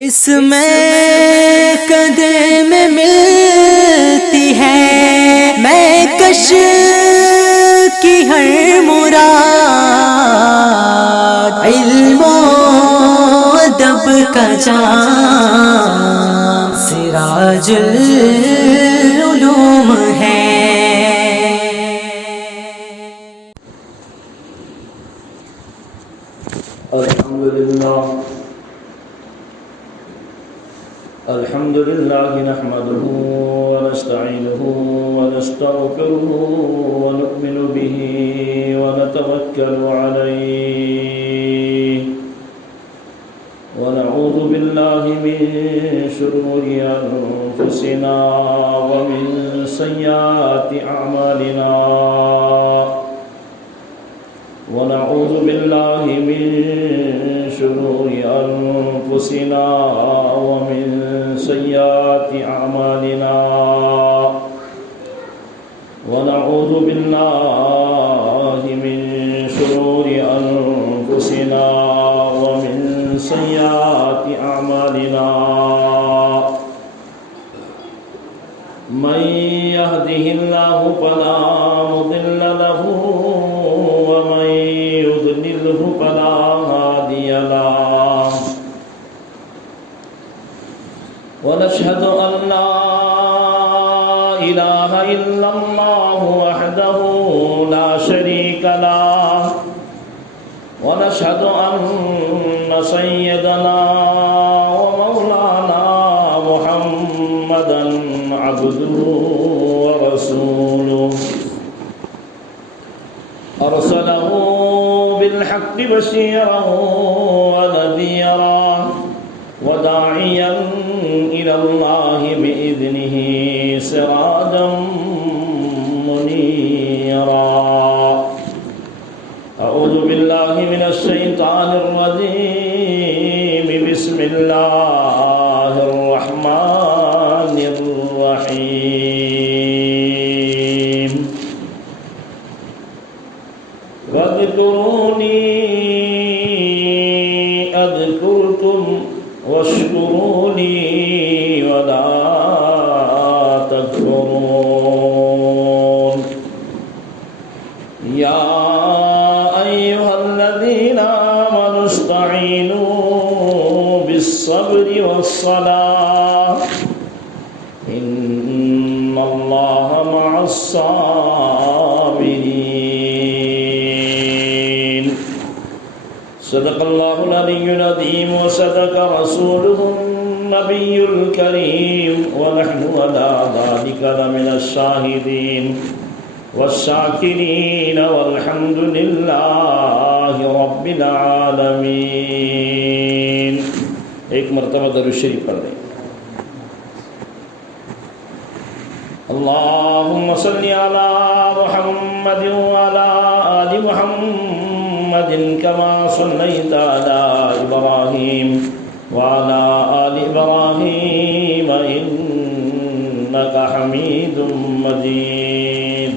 اس میں کدے میں ملتی ہے میں کش کی ہر مراد، علم و ادب کا جام سراج العلوم ہے۔ الحمد لله نحمده ونستعينه ونستغفره ونؤمن به ونتوكل عليه ونعوذ بالله من شرور أنفسنا ومن سيئات أعمالنا ونعوذ بالله من شرور أنفسنا ومن سيئات أعمالنا ونعوذ بالله من شرور أنفسنا ومن سيئات أعمالنا من يهده الله فلا مضل له ومن يضلله فلا هادي له ونشهد أن لا إله إلا الله وحده لا شريك له ونشهد أن سيدنا ومولانا محمدا عبده ورسوله أرسله بالحق بشيرا ونذيرا وداعيا إلى الله بإذنه سراجا منيرا أعوذ بالله من الشيطان الرجيم بسم الله الرحمن الرحيم واذكروني أذكركم واشكروا لي ولا تكفرون يا أيها الذين آمنوا استعينوا بالصبر والصلاة إن الله مع الصابرين صدق الله العلي العظيم وصدق رسوله النبي الكريم ونحن على ذلك لمن الشاهدين والشاكرين والحمد لله رب العالمين۔ ایک مرتبہ درود شریف پڑھ لیں۔ اللهم صل على محمد وعلى آل محمد كما صليت على إبراهيم وعلى آل إبراهيم إنك حميد مجيد۔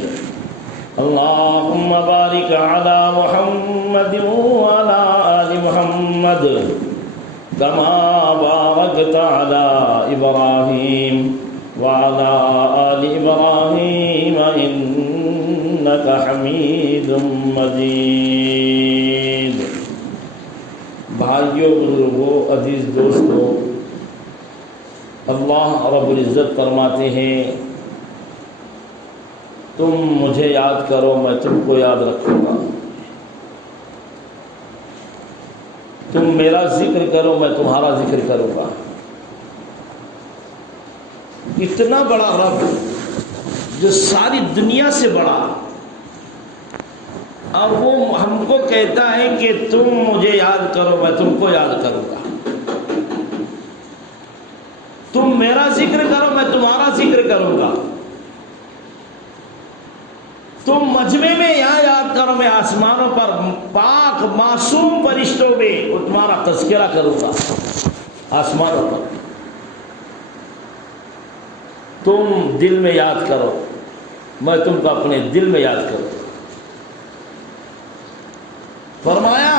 اللهم بارك على محمد وعلى آل محمد كما باركت على إبراهيم وعلى آل إبراهيم إنك حميد مجيد۔ بھائیوں، بزرگوں، عزیز دوستوں، اللہ رب العزت فرماتے ہیں تم مجھے یاد کرو میں تم کو یاد رکھوں گا، تم میرا ذکر کرو میں تمہارا ذکر کروں گا۔ اتنا بڑا رب جو ساری دنیا سے بڑا، اور وہ ہم کو کہتا ہے کہ تم مجھے یاد کرو میں تم کو یاد کروں گا، تم میرا ذکر کرو میں تمہارا ذکر کروں گا، تم مجمع میں یہاں یاد کرو میں آسمانوں پر پاک معصوم فرشتوں میں وہ تمہارا تذکرہ کروں گا آسمانوں پر۔ تم دل میں یاد کرو میں تم کو اپنے دل میں یاد کروں۔ فرمایا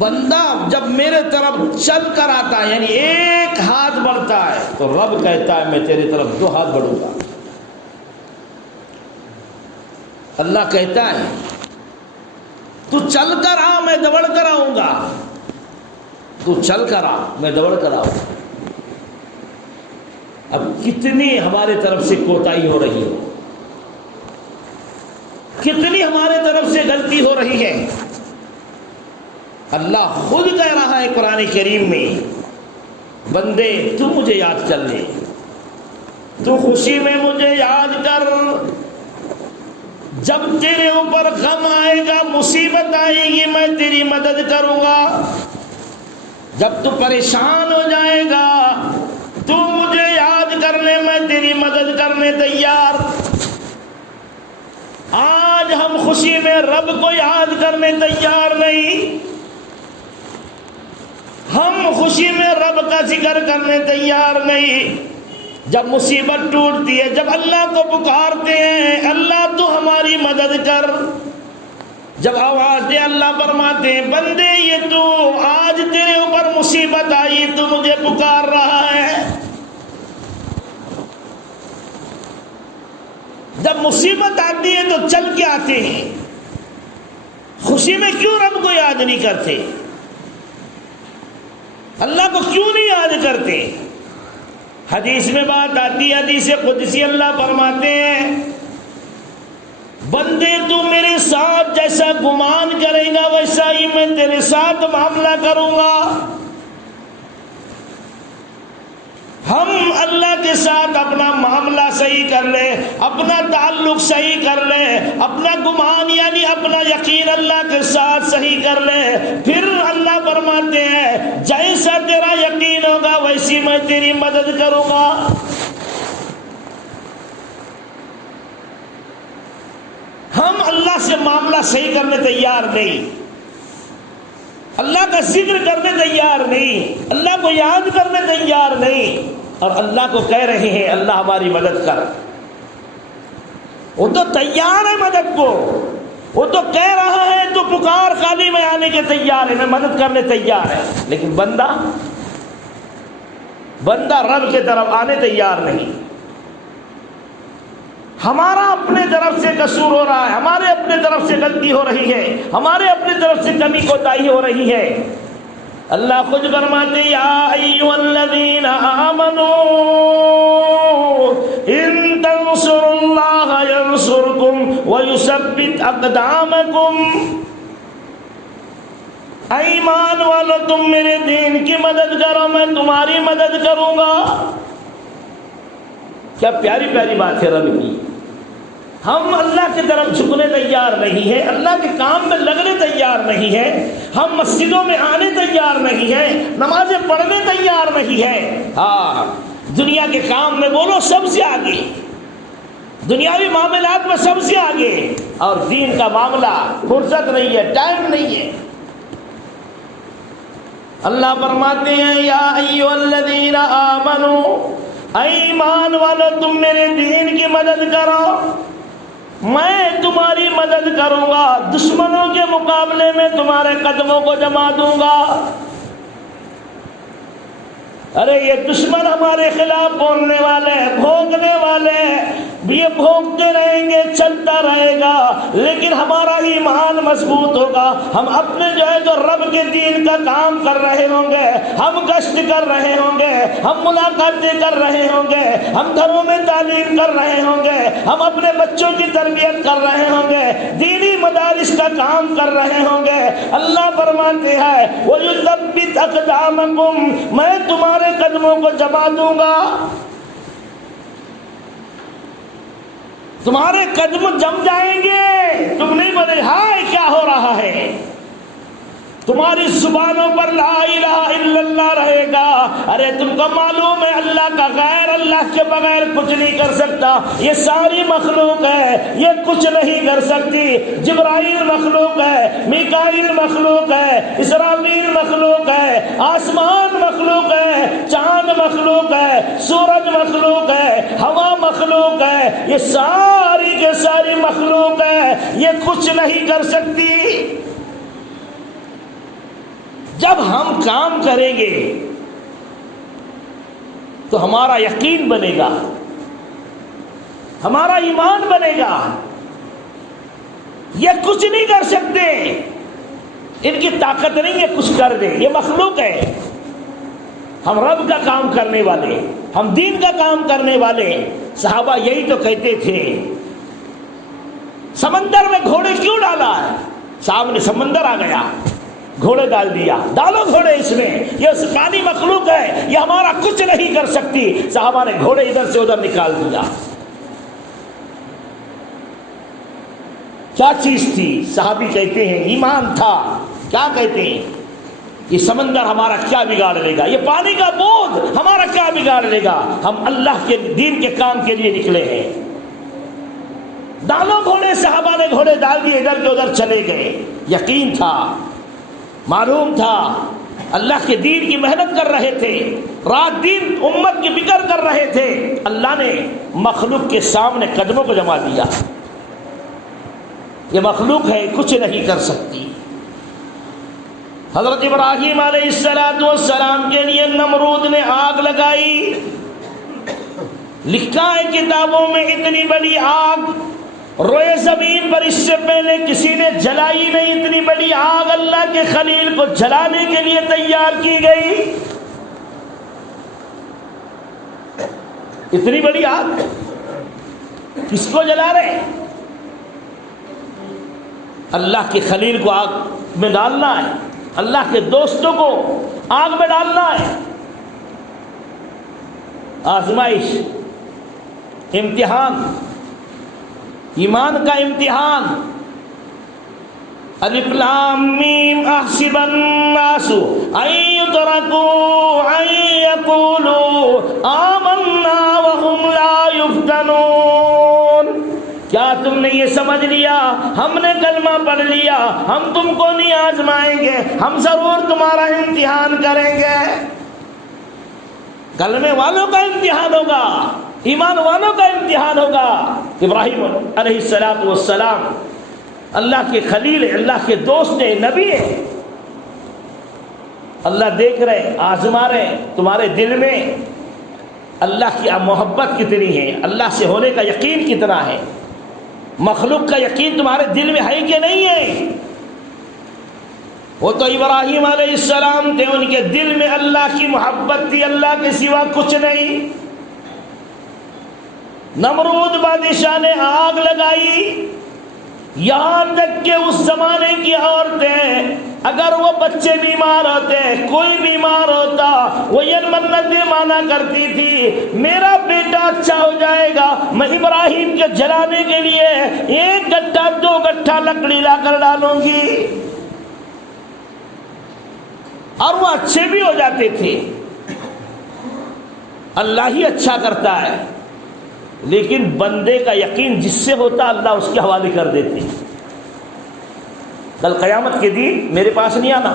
بندہ جب میرے طرف چل کر آتا ہے یعنی ایک ہاتھ بڑھتا ہے تو رب کہتا ہے میں تیری طرف 2 ہاتھ بڑھوں گا. اللہ کہتا ہے تو چل کر آ میں دوڑ کر آؤں گا. تو چل کر آ میں دوڑ کر آؤں گا. اب کتنی ہمارے طرف سے کوتاہی ہو رہی ہے, کتنی ہمارے طرف سے غلطی ہو رہی ہے. اللہ خود کہہ رہا ہے قرآن کریم میں بندے تو مجھے یاد کر لے, تو خوشی میں مجھے یاد کر, جب تیرے اوپر غم آئے گا مصیبت آئے گی میں تیری مدد کروں گا, جب تو پریشان ہو جائے گا تو مجھے یاد کر لے میں تیری مدد کرنے تیار. آج ہم خوشی میں رب کو یاد کرنے تیار نہیں, ہم خوشی میں رب کا ذکر کرنے تیار نہیں. جب مصیبت ٹوٹتی ہے, جب اللہ کو پکارتے ہیں اللہ تو ہماری مدد کر, جب آواز دے اللہ فرماتے ہیں بندے یہ تو آج تیرے اوپر مصیبت آئی تو مجھے پکار رہا ہے. جب مصیبت آتی ہے تو چل کے آتے ہیں, خوشی میں کیوں رب کو یاد نہیں کرتے, اللہ کو کیوں نہیں یاد کرتے. حدیث میں بات آتی ہے, حدیث قدسی اللہ فرماتے ہیں بندے تو میرے ساتھ جیسا گمان کرے گا ویسا ہی میں تیرے ساتھ معاملہ کروں گا. ہم اللہ کے ساتھ اپنا معاملہ صحیح کر لیں, اپنا تعلق صحیح کر لیں, اپنا گمان یعنی اپنا یقین اللہ کے ساتھ صحیح کر لیں, پھر اللہ فرماتے ہیں جیسا تیرا یقین ہوگا ویسی میں تیری مدد کروں گا. ہم اللہ سے معاملہ صحیح کرنے تیار نہیں, اللہ کا ذکر کرنے تیار نہیں, اللہ کو یاد کرنے تیار نہیں, اور اللہ کو کہہ رہے ہیں اللہ ہماری مدد کر. وہ تو تیار ہے مدد کو, وہ تو کہہ رہا ہے تو پکار خالی میں آنے کے تیار ہے, میں مدد کرنے تیار ہے, لیکن بندہ رب کے طرف آنے تیار نہیں. ہمارا اپنے طرف سے قصور ہو رہا ہے, ہمارے اپنے طرف سے غلطی ہو رہی ہے, ہمارے اپنے طرف سے کمی کوتاہی ہو رہی ہے. اللہ خود فرماتے یا ایھا الذین آمنوا ان تنصروا اللہ ینصرکم ویثبت اقدامکم. ایمان والو تم میرے دین کی مدد کرو میں تمہاری مدد کروں گا. کیا پیاری پیاری بات ہے رب کی. ہم اللہ کی طرف جھکنے تیار نہیں ہیں, اللہ کے کام میں لگنے تیار نہیں ہیں, ہم مسجدوں میں آنے تیار نہیں ہیں, نمازیں پڑھنے تیار نہیں ہیں. ہاں دنیا کے کام میں بولو سب سے آگے, دنیاوی معاملات میں سب سے آگے, اور دین کا معاملہ فرصت نہیں ہے, ٹائم نہیں ہے. اللہ فرماتے ہیں یا ایھا الذین آمنوا, ایمان والو تم میرے دین کی مدد کرو, میں تمہاری مدد کروں گا, دشمنوں کے مقابلے میں تمہارے قدموں کو جما دوں گا. ارے یہ دشمن ہمارے خلاف بولنے والے ہیں, بھونکنے والے ہیں, یہ بھونکتے رہیں گے چلتا رہے گا, لیکن ہمارا ایمان مضبوط ہوگا. ہم اپنے جو ہے جو رب کے دین کا کام کر رہے ہوں گے, ہم گشت کر رہے ہوں گے, ہم ملاقاتیں کر رہے ہوں گے, ہم گھروں میں تعلیم کر رہے ہوں گے, ہم اپنے بچوں کی تربیت کر رہے ہوں گے, دینی مدارس کا کام کر رہے ہوں گے. اللہ فرماتے ہیں وَيُثَبِّتْ أَقْدَامَكُمْ, میں تمہارے قدموں کو جما دوں گا. تمہارے قدم جم جائیں گے, تم نہیں بولے ہائے کیا ہو رہا ہے. تمہاری زبانوں پر لا الہ الا اللہ رہے گا. ارے تم کو معلوم ہے اللہ کا غیر اللہ کے بغیر کچھ نہیں کر سکتا. یہ ساری مخلوق ہے, یہ کچھ نہیں کر سکتی. جبرائیل مخلوق ہے, میکائیل مخلوق ہے, اسرافیل مخلوق ہے, آسمان مخلوق ہے, چاند مخلوق ہے, سورج مخلوق ہے, ہوا مخلوق ہے, یہ ساری کے ساری مخلوق ہے, یہ کچھ نہیں کر سکتی. جب ہم کام کریں گے تو ہمارا یقین بنے گا، ہمارا ایمان بنے گا۔ یہ کچھ نہیں کر سکتے، ان کی طاقت نہیں ہے کچھ کر دیں، یہ مخلوق ہے۔ ہم رب کا کام کرنے والے، ہم دین کا کام کرنے والے۔ صحابہ یہی تو کہتے تھے، سمندر میں گھوڑے کیوں ڈالا ہے؟ سامنے سمندر آ گیا، گھوڑے ڈال دیا، ڈالو گھوڑے اس میں، یہ پانی مخلوق ہے، یہ ہمارا کچھ نہیں کر سکتی۔ صحابہ نے گھوڑے ادھر سے ادھر نکال دیا۔ کیا چیز تھی؟ صحابی کہتے ہیں ایمان تھا۔ کیا کہتے ہیں؟ یہ سمندر ہمارا کیا بگاڑ لے گا، یہ پانی کا بوجھ ہمارا کیا بگاڑ لے گا، ہم اللہ کے دین کے کام کے لیے نکلے ہیں۔ ڈالو گھوڑے، صحابہ نے گھوڑے ڈال دیے، ادھر کے ادھر چلے گئے۔ یقین تھا، معلوم تھا، اللہ کے دین کی محنت کر رہے تھے، رات دن امت کی فکر کر رہے تھے۔ اللہ نے مخلوق کے سامنے قدموں کو جما دیا۔ یہ مخلوق ہے، کچھ نہیں کر سکتی۔ حضرت ابراہیم علیہ السلام کے لیے نمرود نے آگ لگائی۔ لکھا ہے کتابوں میں، اتنی بڑی آگ روئے زمین پر اس سے پہلے کسی نے جلائی نہیں۔ اتنی بڑی آگ اللہ کے خلیل کو جلانے کے لیے تیار کی گئی۔ اتنی بڑی آگ کس کو جلا رہے؟ اللہ کے خلیل کو آگ میں ڈالنا ہے، اللہ کے دوستوں کو آگ میں ڈالنا ہے۔ آزمائش، امتحان، ایمان کا امتحان۔ الف لام میم احسب الناس ان یترکوا ان یقولوا آمنا وهم لا یفتنون۔ کیا تم نے یہ سمجھ لیا ہم نے کلمہ پڑھ لیا، ہم تم کو نہیں آزمائیں گے، ہم ضرور تمہارا امتحان کریں گے؟ کلمے والوں کا امتحان ہوگا، ایمان والوں کا امتحان ہوگا۔ ابراہیم علیہ السلام اللہ کے خلیل ہے، اللہ کے دوست ہے، نبی ہے۔ اللہ دیکھ رہے، آزما رہے تمہارے دل میں اللہ کی محبت کتنی ہے، اللہ سے ہونے کا یقین کتنا ہے، مخلوق کا یقین تمہارے دل میں ہے کہ نہیں ہے؟ وہ تو ابراہیم علیہ السلام تھے، ان کے دل میں اللہ کی محبت تھی، اللہ کے سوا کچھ نہیں۔ نمرود بادشاہ نے آگ لگائی، یہاں تک کہ اس زمانے کی عورتیں اگر وہ بچے بیمار ہوتے، کوئی بیمار ہوتا، وہ یہ منتیں مانا کرتی تھی، میرا بیٹا اچھا ہو جائے گا، میں ابراہیم کے جلانے کے لیے 1 گٹھا 2 گٹھا لکڑی لا کر ڈالوں گی، اور وہ اچھے بھی ہو جاتے تھے۔ اللہ ہی اچھا کرتا ہے، لیکن بندے کا یقین جس سے ہوتا اللہ اس کے حوالے کر دیتے۔ کل قیامت کے دن میرے پاس نہیں آنا،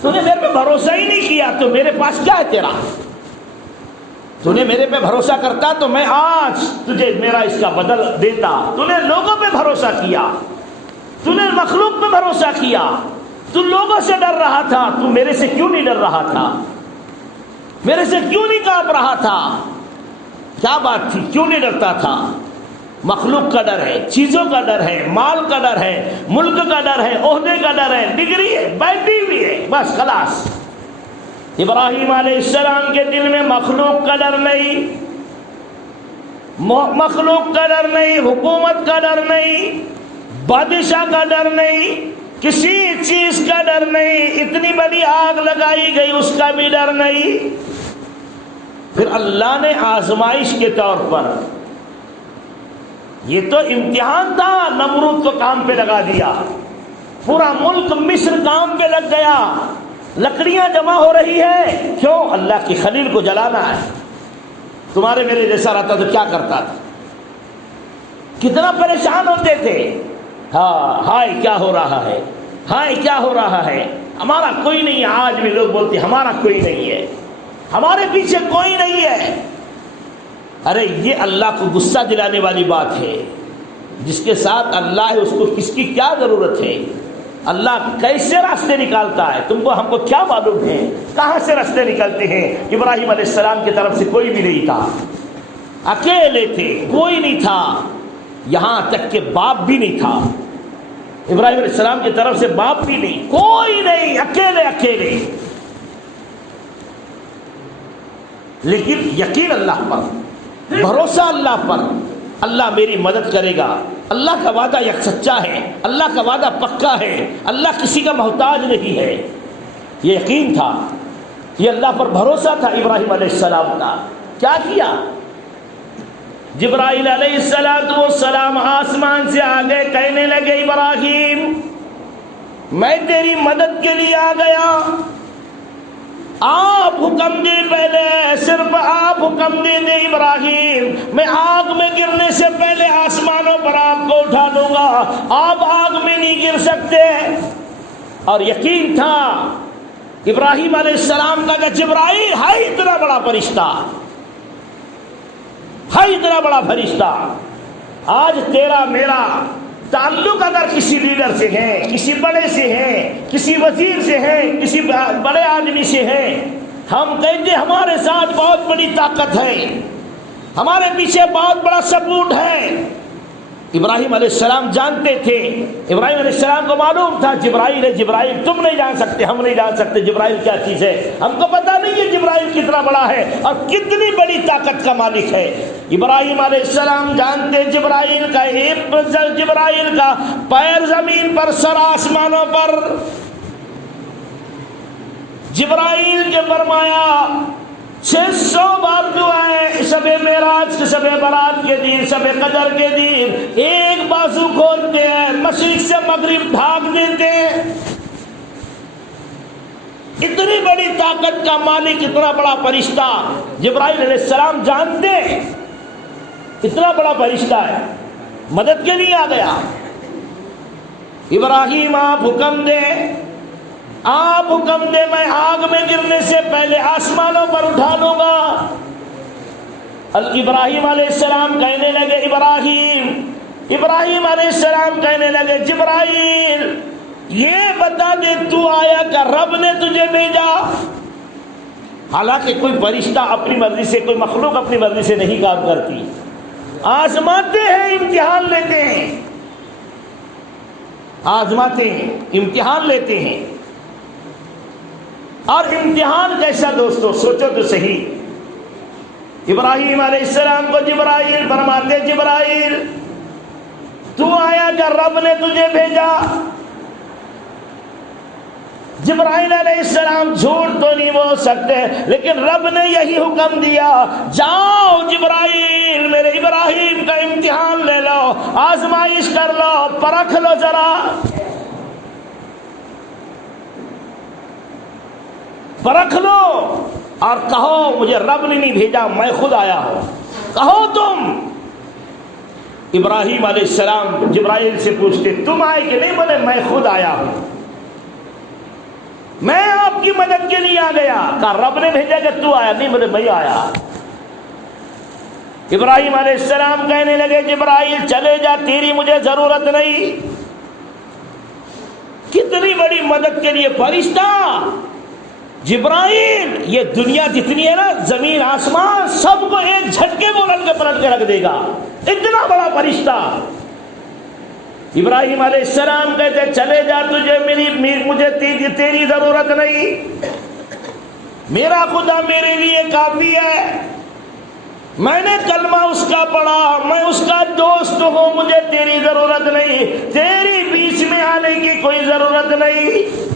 تو نے میرے پہ بھروسہ ہی نہیں کیا تو میرے پاس کیا ہے تیرا؟ تو نے میرے پہ بھروسہ کرتا تو میں آج تجھے میرا اس کا بدل دیتا۔ تو نے لوگوں پہ بھروسہ کیا، تو نے مخلوق پہ بھروسہ کیا، تو لوگوں سے ڈر رہا تھا، تو میرے سے کیوں نہیں ڈر رہا تھا؟ میرے سے کیوں نہیں کانپ رہا تھا؟ کیا بات تھی؟ کیوں نہیں ڈرتا تھا؟ مخلوق کا ڈر ہے، چیزوں کا ڈر ہے، مال کا ڈر ہے، ملک کا ڈر ہے، عہدے کا ڈر ہے، ڈگری ہے، بیٹھی ہوئی ہے، بس خلاص۔ ابراہیم علیہ السلام کے دل میں مخلوق کا ڈر نہیں، مخلوق کا ڈر نہیں، حکومت کا ڈر نہیں، بادشاہ کا ڈر نہیں، کسی چیز کا ڈر نہیں، اتنی بڑی آگ لگائی گئی اس کا بھی ڈر نہیں۔ پھر اللہ نے آزمائش کے طور پر، یہ تو امتحان تھا، نمرود کو کام پہ لگا دیا، پورا ملک مصر کام پہ لگ گیا، لکڑیاں جمع ہو رہی ہے، کیوں؟ اللہ کی خلیل کو جلانا ہے۔ تمہارے میرے جیسا رہتا تو کیا کرتا تھا؟ کتنا پریشان ہوتے تھے، ہاں ہائے کیا ہو رہا ہے، ہائے کیا ہو رہا ہے، ہمارا کوئی نہیں ہے۔ آج بھی لوگ بولتے ہمارا کوئی نہیں ہے، ہمارے پیچھے کوئی نہیں ہے۔ ارے یہ اللہ کو غصہ دلانے والی بات ہے، جس کے ساتھ اللہ ہے اس کو کس کی کیا ضرورت ہے؟ اللہ کیسے راستے نکالتا ہے تم کو ہم کو کیا معلوم ہے؟ کہاں سے راستے نکلتے ہیں؟ ابراہیم علیہ السلام کی طرف سے کوئی بھی نہیں تھا، اکیلے تھے، کوئی نہیں تھا، یہاں تک کہ باپ بھی نہیں تھا۔ ابراہیم علیہ السلام کی طرف سے باپ بھی نہیں، کوئی نہیں، اکیلے اکیلے، لیکن یقین اللہ پر، بھروسہ اللہ پر، اللہ میری مدد کرے گا، اللہ کا وعدہ یک سچا ہے، اللہ کا وعدہ پکا ہے، اللہ کسی کا محتاج نہیں ہے، یہ یقین تھا، یہ اللہ پر بھروسہ تھا ابراہیم علیہ السلام کا۔ کیا کیا؟ جبرائیل علیہ السلام آسمان سے آ گئے، کہنے لگے ابراہیم میں تیری مدد کے لیے آ گیا، آپ حکم دے، پہلے صرف آپ حکم دے دے ابراہیم، میں آگ میں گرنے سے پہلے آسمانوں پر آپ کو اٹھا لوں گا، آپ آگ میں نہیں گر سکتے۔ اور یقین تھا ابراہیم علیہ السلام کا کہ جبرائیل ہے اتنا بڑا فرشتہ، ہے اتنا بڑا فرشتہ، آج تیرا میرا تعلق اگر کسی لیڈر سے ہے، کسی بڑے سے ہے، کسی وزیر سے ہے، کسی بڑے آدمی سے ہے، ہم کہتے ہمارے ساتھ بہت بڑی طاقت ہے، ہمارے پیچھے بہت بڑا سپورٹ ہے۔ ابراہیم علیہ السلام جانتے تھے، ابراہیم علیہ السلام کو معلوم تھا جبرائیل ہے، جبرائیل تم نہیں جان سکتے، ہم نہیں جان سکتے جبرائیل کیا چیز ہے، ہم کو پتہ نہیں ہے جبرائیل کتنا بڑا ہے اور کتنی بڑی طاقت کا مالک ہے۔ ابراہیم علیہ السلام جانتے جبرائیل کا پیر زمین پر، سر آسمانوں پر۔ جبرائیل کے فرمایا 600 بار دعائیں شب معراج کے، شب برات کے دن، شب قدر کے دن، ایک بازو کھولتے ہیں، مشرق سے مغرب بھاگ دیتے ہیں۔ اتنی بڑی طاقت کا مالک، اتنا بڑا فرشتہ جبرائیل علیہ السلام جانتے اتنا بڑا فرشتہ ہے، مدد کے لیے آ گیا۔ ابراہیم آپ حکم دے، آپ حکم دے، میں آگ میں گرنے سے پہلے آسمانوں پر اٹھا لوں گا۔ ابراہیم علیہ السلام کہنے لگے ابراہیم علیہ السلام کہنے لگے جبرائیل یہ بتا دے تو آیا کہ رب نے تجھے بھیجا؟ حالانکہ کوئی فرشتہ اپنی مرضی سے، کوئی مخلوق اپنی مرضی سے نہیں کام کرتی، آزماتے ہیں، امتحان لیتے ہیں، آزماتے ہیں، امتحان لیتے ہیں۔ اور امتحان کیسا دوستو، سوچو تو صحیح۔ ابراہیم علیہ السلام کو جبرائیل فرماتے جبرائیل تو آیا کہ رب نے تجھے بھیجا؟ جبرائیل علیہ السلام جھوٹ تو نہیں بول سکتے، لیکن رب نے یہی حکم دیا، جاؤ جبرائیل میرے ابراہیم کا امتحان لے لو، آزمائش کر لو، پرکھ لو ذرا، پرکھ لو اور کہو مجھے رب نے نہیں بھیجا، میں خود آیا ہوں، کہو تم۔ ابراہیم علیہ السلام جبرائیل سے پوچھتے تم آئے کہ نہیں؟ بولے میں خود آیا ہوں، میں آپ کی مدد کے لیے آ گیا۔ کہا رب نے بھیجا کہ تو آیا؟ نہیں، بولے میں آیا۔ ابراہیم علیہ السلام کہنے لگے جبرائیل چلے جا، تیری مجھے ضرورت نہیں۔ کتنی بڑی مدد کے لیے فرشتہ جبرائیل، یہ دنیا جتنی ہے نا، زمین آسمان، سب کو ایک جھٹکے میں الٹ کے پلٹ کے رکھ دے گا، اتنا بڑا فرشتہ۔ ابراہیم علیہ السلام کہتے چلے جا، تجھے مجھے تیری ضرورت نہیں، میرا خدا میرے لیے کافی ہے، میں نے کلمہ اس کا پڑھا، میں اس کا دوست ہوں، مجھے تیری ضرورت نہیں، تیری بیچ میں آنے کی کوئی ضرورت نہیں۔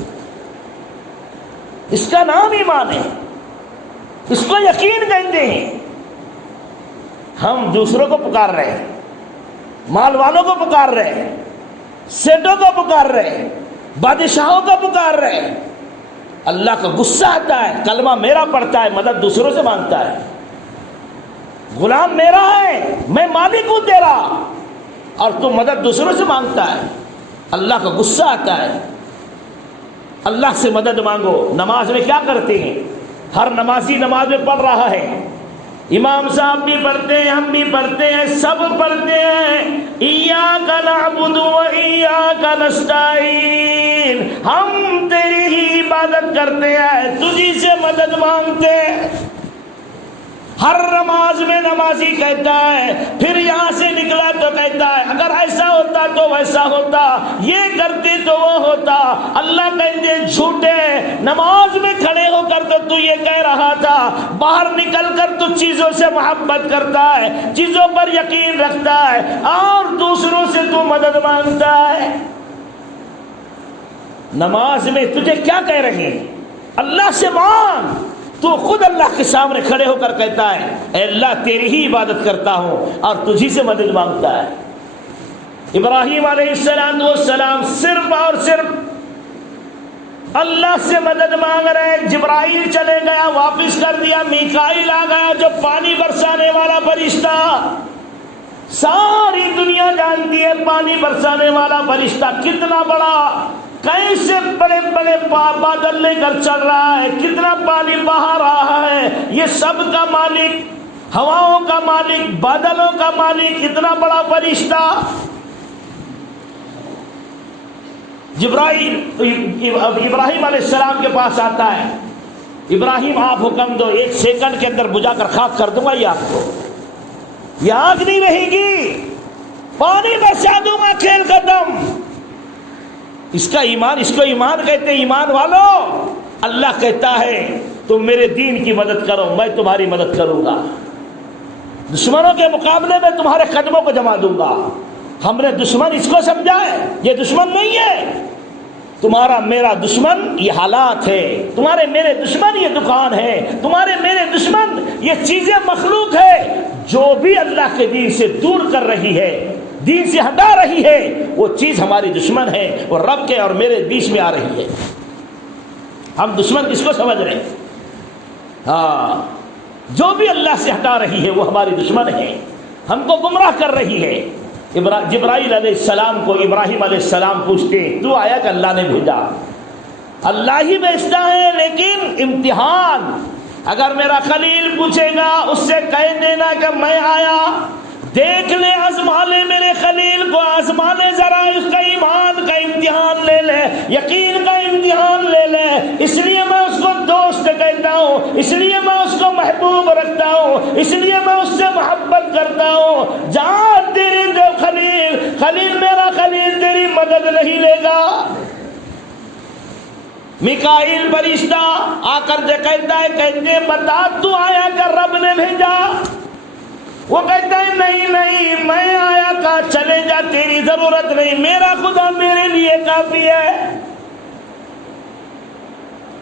اس کا نام ایمان ہے، اس کو یقین کہتے ہیں۔ ہم دوسروں کو پکار رہے ہیں، مال والوں کو پکار رہے ہیں، سیٹوں کو پکار رہے ہیں، بادشاہوں کو پکار رہے ہیں، اللہ کا غصہ آتا ہے، کلمہ میرا پڑھتا ہے، مدد دوسروں سے مانگتا ہے، غلام میرا ہے، میں مالک ہوں تیرا، اور تو مدد دوسروں سے مانگتا ہے، اللہ کا غصہ آتا ہے۔ اللہ سے مدد مانگو۔ نماز میں کیا کرتے ہیں؟ ہر نمازی نماز میں پڑھ رہا ہے، امام صاحب بھی پڑھتے ہیں، ہم بھی پڑھتے ہیں، سب پڑھتے ہیں، ایاک نعبد و ایاک نستعین، یقین ہم تیری ہی عبادت کرتے ہیں، تجھی سے مدد مانگتے ہیں۔ ہر نماز میں نمازی کہتا ہے، پھر یہاں سے نکلا تو کہتا ہے اگر ایسا ہوتا تو ویسا ہوتا، یہ کرتے تو وہ ہوتا۔ اللہ کہتے جھوٹے، نماز میں کھڑے ہو کر تو یہ کہہ رہا تھا، باہر نکل کر تو چیزوں سے محبت کرتا ہے، چیزوں پر یقین رکھتا ہے، اور دوسروں سے تو مدد مانگتا ہے۔ نماز میں تجھے کیا کہہ رہے ہیں؟ اللہ سے مانگ۔ تو خود اللہ کے سامنے کھڑے ہو کر کہتا ہے اے اللہ تیری ہی عبادت کرتا ہوں اور تجھی سے مدد مانگتا ہے۔ ابراہیم علیہ السلام صرف اور صرف اللہ سے مدد مانگ رہے، جبرائیل چلے گیا واپس کر دیا، میکائیل آ گیا جو پانی برسانے والا فرشتہ، ساری دنیا جانتی ہے پانی برسانے والا فرشتہ کتنا بڑا، کیسے بڑے بڑے بادل لے کر چل رہا ہے، کتنا پانی بہا رہا ہے، یہ سب کا مالک، ہواؤں کا مالک، بادلوں کا مالک، اتنا بڑا فرشتہ۔ جبرائیل ابراہیم علیہ السلام کے پاس آتا ہے، ابراہیم آپ حکم دو، 1 سیکنڈ کے اندر بجھا کر خاک کر دوں گا یہ آگ کو، یہ آگ نہیں رہے گی، پانی برسا دوں گا کھیل ختم۔ اس کا ایمان، اس کو ایمان کہتے ہیں۔ ایمان والو، اللہ کہتا ہے تم میرے دین کی مدد کرو، میں تمہاری مدد کروں گا، دشمنوں کے مقابلے میں تمہارے قدموں کو جما دوں گا۔ ہم نے دشمن اس کو سمجھا ہے، یہ دشمن نہیں ہے، تمہارا میرا دشمن یہ حالات ہے، تمہارے میرے دشمن یہ دکان ہے، تمہارے میرے دشمن یہ چیزیں مخلوق ہے، جو بھی اللہ کے دین سے دور کر رہی ہے، دین سے ہٹا رہی ہے، وہ چیز ہماری دشمن ہے، وہ رب کے اور میرے بیچ میں آ رہی ہے۔ ہم دشمن کس کو سمجھ رہے ہیں؟ ہاں، جو بھی اللہ سے ہٹا رہی ہے وہ ہماری دشمن ہے، ہم کو گمراہ کر رہی ہے۔ جبرائیل علیہ السلام کو ابراہیم علیہ السلام پوچھتے تو آیا کہ اللہ نے بھیجا؟ اللہ ہی بھیجتا ہے، لیکن امتحان، اگر میرا خلیل پوچھے گا اس سے کہہ دینا کہ میں آیا، دیکھ لے، آزما لے میرے خلیل کو، آزما لے ذرا، اس کا ایمان کا امتحان لے لے، یقین کا امتحان لے لے۔ اس لیے میں اس کو دوست کہتا ہوں، اس لیے میں اس کو محبوب رکھتا ہوں، اس لیے میں اس سے محبت کرتا ہوں۔ جان تیرے جو خلیل میرا خلیل تیری مدد نہیں لے گا۔ میکائیل فرشتہ آ کر کہتا ہے، کہتے بتا تو آیا کہ رب نے بھیجا؟ وہ کہتا ہے نہیں میں آیا کہا چلے جا، تیری ضرورت نہیں، میرا خدا میرے لیے کافی ہے۔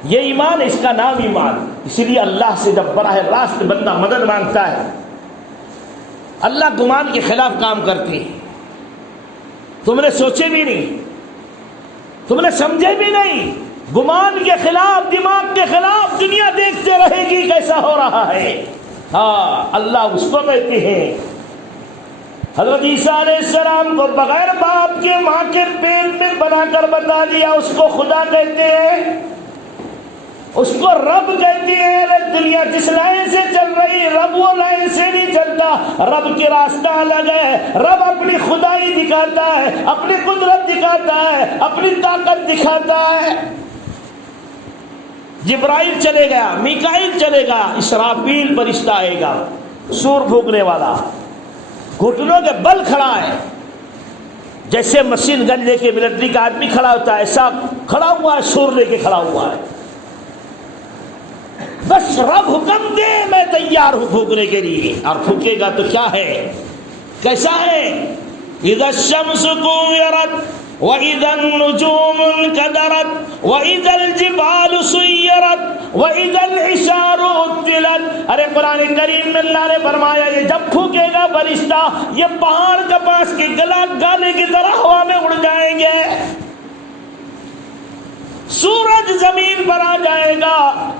یہ ایمان، اس کا نام ایمان۔ اسی لیے اللہ سے جب براہ راست بندہ مدد مانگتا ہے، اللہ گمان کے خلاف کام کرتی ہے۔ تم نے سوچے بھی نہیں، تم نے سمجھے بھی نہیں، گمان کے خلاف، دماغ کے خلاف دنیا دیکھتے رہے گی کیسا ہو رہا ہے۔ ہاں، اللہ اس کو کہتے ہیں، حضرت عیسیٰ علیہ السلام کو بغیر باپ کے ماں کے پیٹ میں بنا کر بتا دیا، اس کو خدا کہتے ہیں، اس کو رب کہتے ہیں۔ دنیا جس لائن سے چل رہی، رب وہ لائن سے نہیں چلتا، رب کے راستہ الگ ہے۔ رب اپنی خدائی دکھاتا ہے، اپنی قدرت دکھاتا ہے، اپنی طاقت دکھاتا ہے۔ جبرائیل چلے گیا، میکائیل چلے گا، اسرافیل فرشتہ آئے گا، سور پھونکنے والا، گھٹنوں کے بل کھڑا ہے، جیسے مشین گن لے کے ملٹری کا آدمی کھڑا ہوتا ہے، ایسا کھڑا ہوا ہے، سور لے کے کھڑا ہوا ہے۔ بس رب حکم دے میں تیار ہوں پھونکنے کے لیے، اور پھونکے گا تو کیا ہے، کیسا ہے؟ اذا الشمس كورت واذا النجوم انكدرت واذا الجبال سيرت واذا العشار عطلت۔ ارے قرآن کریم میں اللہ نے فرمایا یہ جب پھونکے گا فرشتہ، یہ پہاڑ کپاس کے گالے کی طرح ہوا میں اڑ جائیں گے، سورج زمین پر آ جائے گا،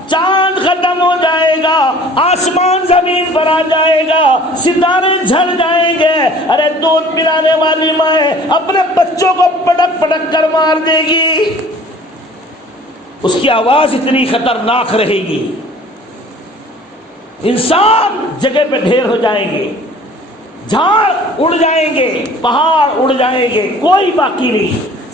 چاند ختم ہو جائے گا، آسمان زمین پر آ جائے گا، ستارے جھڑ جائیں گے۔ ارے دودھ پلانے والی مائیں اپنے بچوں کو پٹک پٹک کر مار دے گی، اس کی آواز اتنی خطرناک رہے گی، انسان جگہ پہ ڈھیر ہو جائیں گے، جھاڑ اڑ جائیں گے، پہاڑ اڑ جائیں گے، کوئی باقی نہیں،